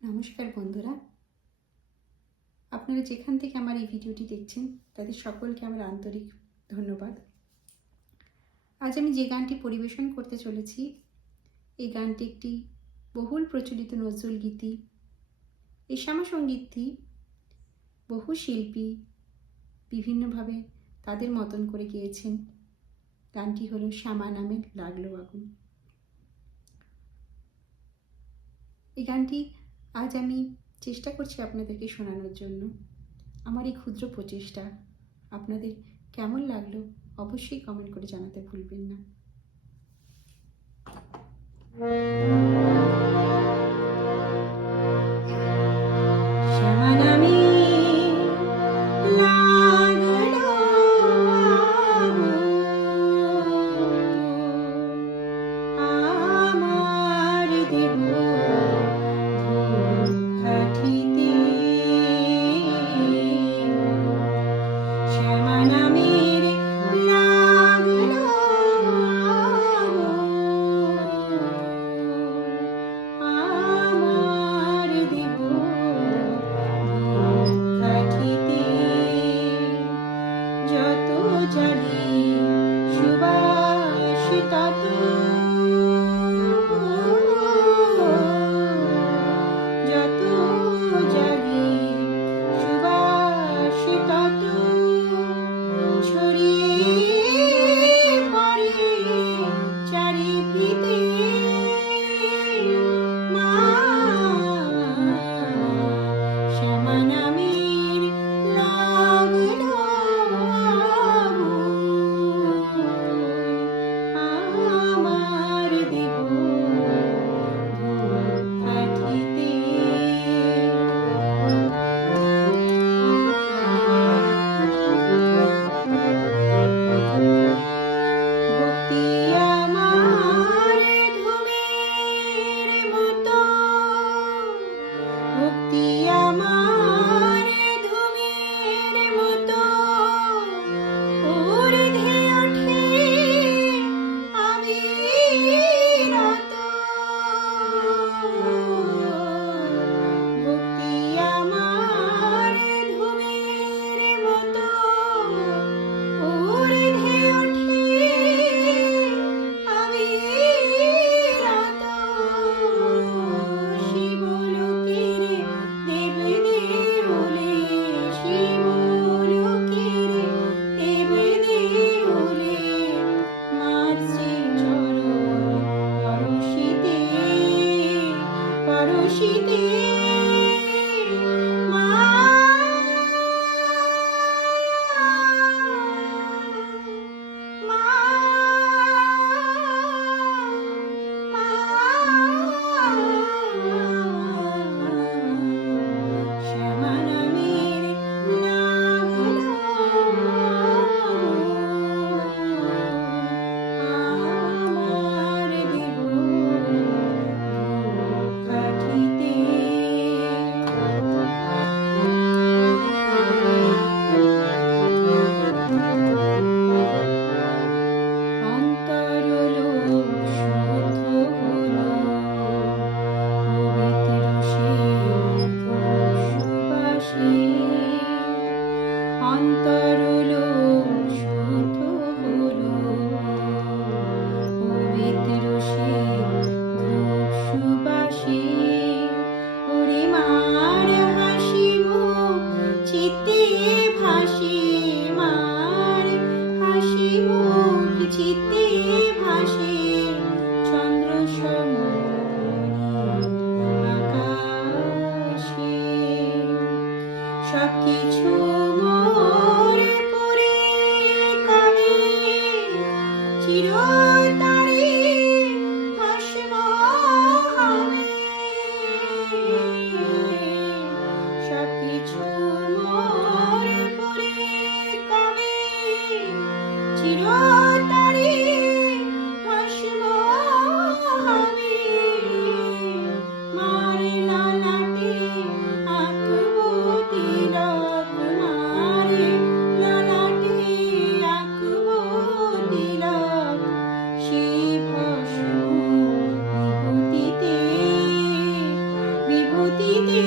নমস্কার বন্ধুরা, আপনারা যেখান থেকে আমার এই ভিডিওটি দেখছেন তাদের সকলকে আমার আন্তরিক ধন্যবাদ। আজ আমি যে গানটি পরিবেশন করতে চলেছি এই গানটি একটি বহুল প্রচলিত নজরুল গীতি। এই শ্যামাসঙ্গীতটি বহু শিল্পী বিভিন্নভাবে তাদের মতন করে গেয়েছেন। গানটি হলো শ্যামা নামে লাগলো আগুন। এই গানটি আজ আমি চেষ্টা করছি আপনাদেরকে শোনানোর জন্য। আমার এই ক্ষুদ্র প্রচেষ্টা আপনাদের কেমন লাগলো অবশ্যই কমেন্ট করে জানাতে ভুলবেন না। শ্যামা নামে লাগলো আমার দেহ ধূপকাঠিতে, শ্যামা নামের লাগলো আমার দেহ ধূপকাঠিতে, যত জানি সুবাস তত, যত জানি সুবাস তত ছড়িয়ে পড়ে চারিদিকে। মা শ্যামা নামের লাগলো আমার দেহ ধূপকাঠিতে। ভক্তি আমার ধূমের মতো, ভক্তি আমার ধূমের মতো ঊর্ধ্বে ওঠে অবিরত। ভক্তি আমার ধূমের মতো ঊর্ধ্বে ওঠে অবিরত। শিবলোকের দেবদেউলে, শিবলোকের দেবদেউলে মার্চে চরণ পরশিতে, পরশিতে। মা শ্যামা নামের লাগলো আমার দেহ ধূপকাঠিতে। অন্তরলোক শুদ্ধ হলো পবিত্র সেই ধূপ সুবাসে, অন্তরলোক শুদ্ধ হলো পবিত্র সেই ধূপ সুবাসে। ওরে মার হাসি মুখ চিত্তে ভাসে, মার হাসি মুখ চিত্তে ভাসে চন্দ্র সমনি আকাশে। সবকিছু মোর পরে কবে চিরতরে ভস্ম হবে। সবকিছু মোর পরে কবে চিরতরে ভস্ম হবে। মার ললাটে আঁকবো তিলক দিদি